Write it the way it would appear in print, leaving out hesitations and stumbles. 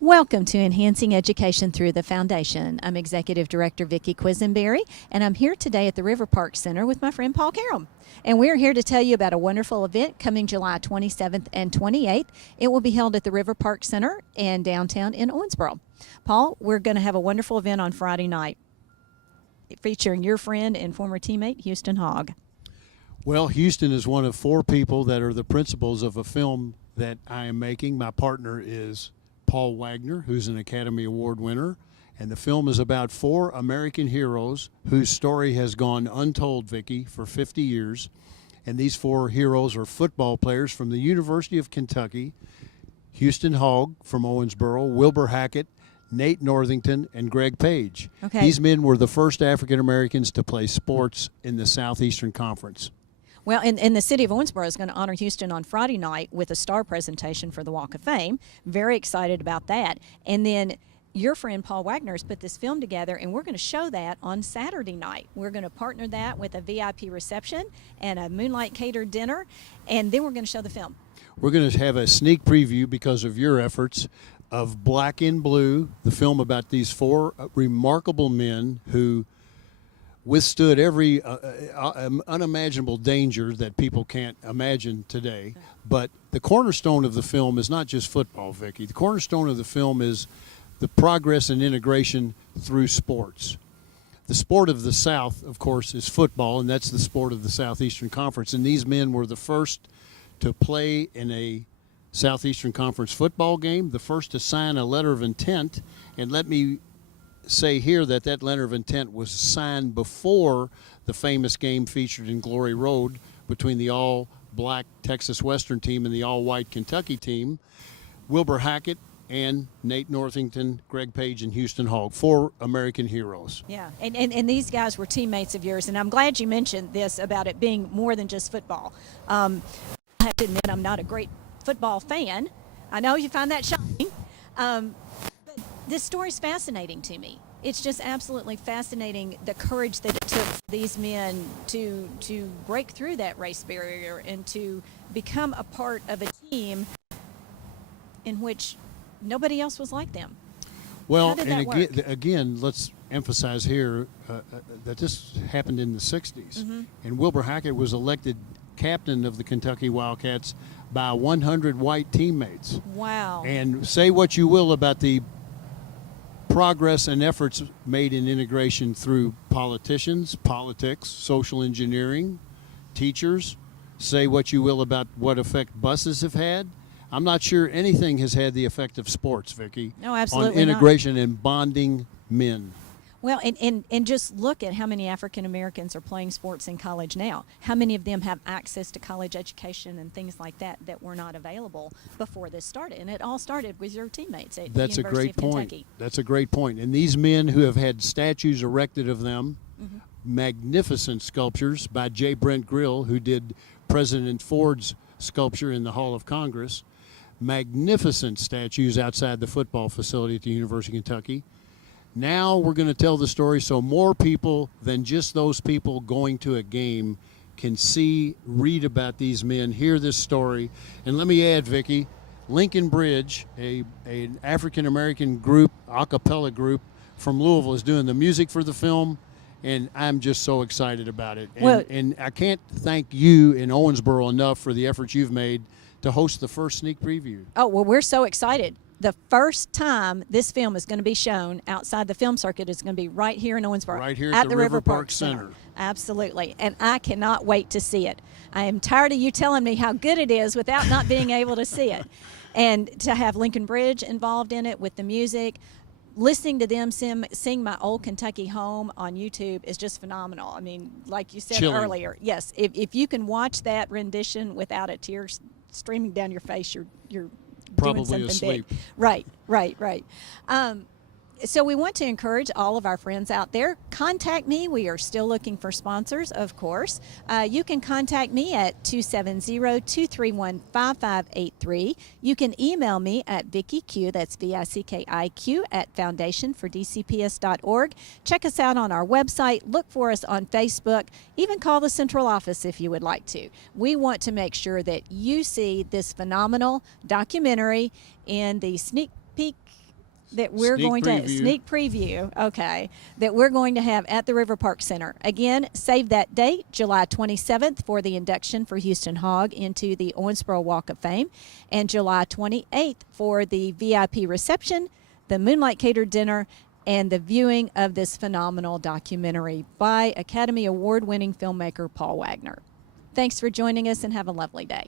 Welcome to Enhancing Education Through the Foundation. I'm Executive Director Vicki Quisenberry, and I'm here today at the River Park Center with my friend Paul Karem. And we're here to tell you about a wonderful event coming July 27th and 28th. It will be held at the River Park Center and downtown in Owensboro. Paul, we're going to have a wonderful event on Friday night featuring your friend and former teammate, Houston Hogg. Well, Houston is one of four people that are the principals of a film that I am making. My partner is Paul Wagner, who's an Academy Award winner, and the film is about four American heroes whose story has gone untold, Vicki, for 50 years. And these four heroes are football players from the University of Kentucky: Houston Hogg from Owensboro, Wilber Hackett, Nate Northington, and Greg Page. Okay. These men were the first African Americans to play sports in the Southeastern Conference. Well, and the City of Owensboro is going to honor Houston on Friday night with a star presentation for the Walk of Fame. Very excited about that. And then your friend Paul Wagner has put this film together, and we're going to show that on Saturday night. We're going to partner that with a VIP reception and a moonlight catered dinner, and then we're going to show the film. We're going to have a sneak preview, because of your efforts, of Black in Blue, the film about these four remarkable men who withstood every unimaginable danger that people can't imagine today. But the cornerstone of the film is not just football, Vicki. The cornerstone of the film is the progress and integration through sports. The sport of the South, of course, is football, and that's the sport of the Southeastern Conference. And these men were the first to play in a Southeastern Conference football game, the first to sign a letter of intent. And let me say here that that letter of intent was signed before the famous game featured in Glory Road between the all-black Texas Western team and the all-white Kentucky team. Wilber Hackett and Nate Northington, Greg Page, and Houston Hogg, four American heroes. Yeah, and these guys were teammates of yours, and I'm glad you mentioned this about it being more than just football. I have to admit I'm not a great football fan. I know you find that shocking. This story is fascinating to me. It's just absolutely fascinating, the courage that it took for these men to break through that race barrier and to become a part of a team in which nobody else was like them. Well, How did and that again, let's emphasize here that this happened in the 60s. Mm-hmm. And Wilber Hackett was elected captain of the Kentucky Wildcats by 100 white teammates. Wow. And say what you will about the progress and efforts made in integration through politicians, politics, social engineering, teachers. Say what you will about what effect buses have had. I'm not sure anything has had the effect of sports, Vicki. No, absolutely on integration and bonding men. Well, and just look at how many African Americans are playing sports in college now. How many of them have access to college education and things like that were not available before this started? And it all started with your teammates at the University of Kentucky. That's a great point. And these men who have had statues erected of them, mm-hmm. magnificent sculptures by J. Brent Grill, who did President Ford's sculpture in the Hall of Congress, magnificent statues outside the football facility at the University of Kentucky. Now we're going to tell the story so more people than just those people going to a game can see, read about these men, hear this story. And let me add, Vicki, Lincoln Bridge, an African-American group, a cappella group from Louisville, is doing the music for the film, and I'm just so excited about it. And I can't thank you in Owensboro enough for the efforts you've made to host the first sneak preview. Oh, well, we're so excited. The first time this film is going to be shown outside the film circuit is going to be right here in Owensboro. Right here at the River Park Center. Absolutely. And I cannot wait to see it. I am tired of you telling me how good it is without not being able to see it. And to have Lincoln Bridge involved in it with the music, listening to them sing My Old Kentucky Home on YouTube is just phenomenal. I mean, like you said earlier, yes, if you can watch that rendition without a tear streaming down your face, you're probably doing something asleep. big. Right. So we want to encourage all of our friends out there. Contact me. We are still looking for sponsors, of course. You can contact me at 270-231-5583. You can email me at VickiQ, that's VICKIQ, at foundationfordcps.org. Check us out on our website. Look for us on Facebook. Even call the central office if you would like to. We want to make sure that you see this phenomenal documentary in the sneak peek that we're Sneak going to preview. sneak preview, okay, that we're going to have at the River Park Center. Again, save that date, July 27th, for the induction for Houston Hogg into the Owensboro Walk of Fame, and July 28th for the VIP reception, the Moonlight Catered Dinner, and the viewing of this phenomenal documentary by Academy Award-winning filmmaker Paul Wagner. Thanks for joining us, and have a lovely day.